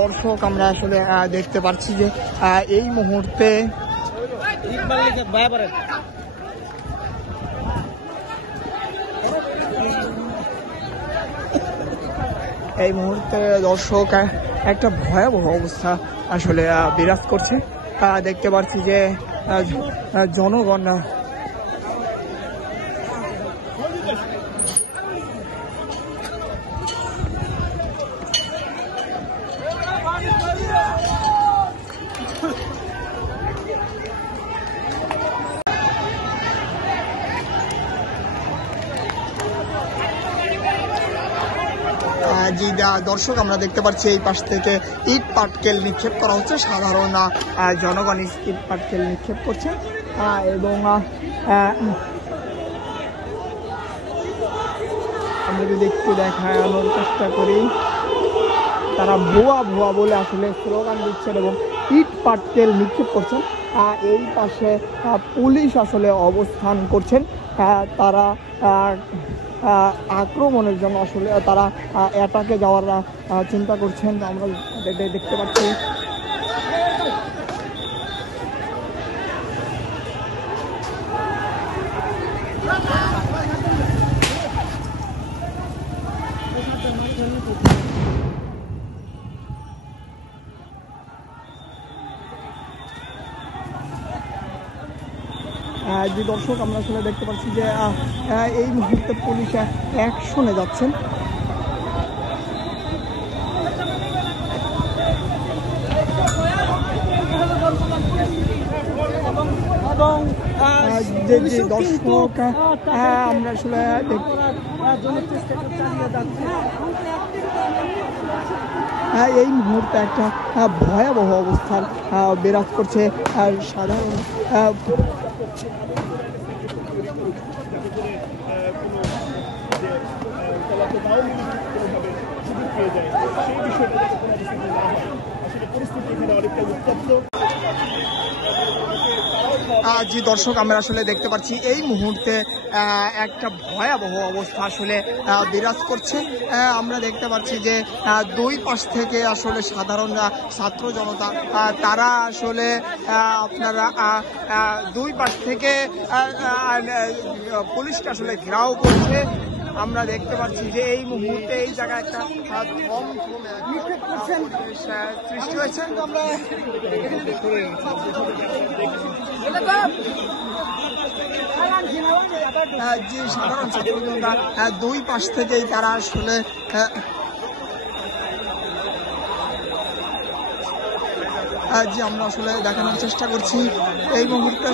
দর্শক আমরা আসলে দেখতে পাচ্ছি যে এই মুহূর্তে দর্শক একটা ভয়াবহ অবস্থা আসলে বিরাজ করছে। দেখতে পাচ্ছি যে জনগণ জি দর্শক আমরা দেখতে পাচ্ছি এই পাশ থেকে ইট পাটকেল নিক্ষেপ করা হচ্ছে। সাধারণ জনগণ ইট পাটকেল নিক্ষেপ করছে এবং আমরা যদি একটু দেখানোর চেষ্টা করি, তারা ভুয়া ভুয়া বলে আসলে স্লোগান দিচ্ছেন এবং ইট পাটকেল নিক্ষেপ করছেন। এই পাশে পুলিশ আসলে অবস্থান করছেন। তারা আক্রমণের জন্য আসলে তারা অ্যাটাকে যাওয়ার চিন্তা করছেন, আমরা দেখতে পাচ্ছি। যে দর্শক আমরা আসলে দেখতে পাচ্ছি যে এই মুহূর্তে পুলিশ অ্যাকশনে যাচ্ছেন। এবং যে দর্শক আমরা আসলে এই মুহূর্তে একটা ভয়াবহ অবস্থার বিরাজ করছে। সাধারণ জি দর্শক আমরা আসলে দেখতে পাচ্ছি এই মুহূর্তে একটা ভয়াবহ অবস্থা আসলে বিরাজ করছে। আমরা দেখতে পাচ্ছি যে দুই পাশ থেকে আসলে সাধারণ ছাত্র জনতা তারা আসলে আপনারা দুই পাশ থেকে পুলিশকে আসলে ঘেরাও করছে। আমরা দেখতে পাচ্ছি যে এই মুহূর্তে এই জায়গায় একটা সৃষ্টি হয়েছে। যে সাধারণ ছাত্র জনতা দুই পাশ থেকেই তারা আসলে আমরা আসলে দেখানোর চেষ্টা করছি এই মুহূর্তে।